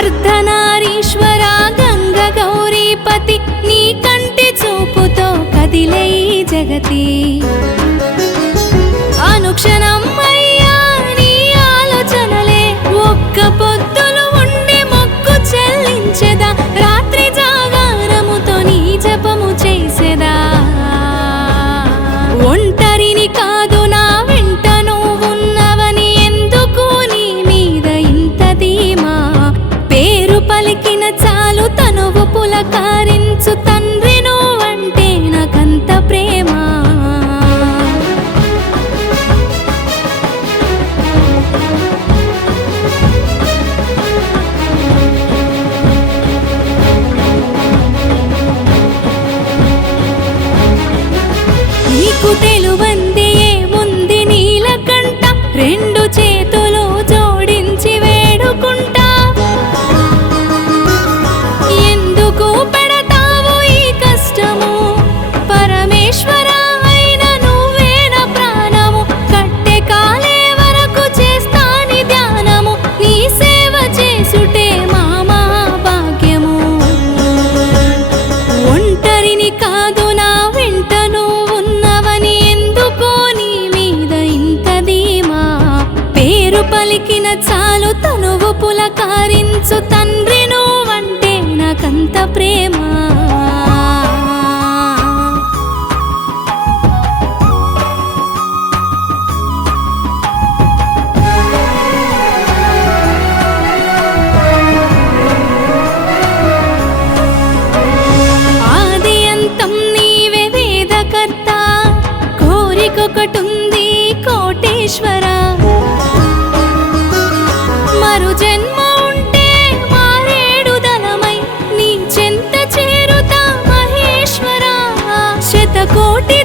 అర్ధనారీశ్వర గంగ గౌరీపతి నీ కంటి చూపుతో కదిలే ఈ జగతి అనుక్షణం అయ్యా నీ ఆలోచనలే ఒక్క పొద్దులు ఉండి మొక్కు చెల్లించెదా రాత్రి జాగారముతో నీ జపము చేసేదా ఒంటరిని కాదు నా వెంట నువ్వున్నవని ఎందుకు నీ మీద ఇంత ధీమా పేరు పలికిన చాలు తనువు పులకారించు తండ్రి నువ్వంటే నాకంత ప్రేమ నీకు తెలువంది ఏముంది నీలకంఠ రెండు చేతులు జోడించి వేడుకుంటా ఎందుకు పెడతావు ఈ కష్టము పరమేశ్వర అయిన నువ్వే నా ప్రాణము కట్టె కాలే వరకు చేస్తాని ధ్యానము నీ సేవ చేసుటే మా భాగ్యము ఒంటరిని కాదు నా వెంట నువ్వున్నవని ఎందుకో నీ మీద ఇంత ధీమా పేరు పలికిన చాలు తనువు పులకారించు తండ్రి నువ్వంటే నాకంత ప్రేమ ఆది అంతం నీవే వేదకర్త కోరికొకటుంది కోటేశ్వర మరు జన్మ ఉంటే మారేడు దళమై నీ చెంత చేరుతా మహేశ్వర శతకోటి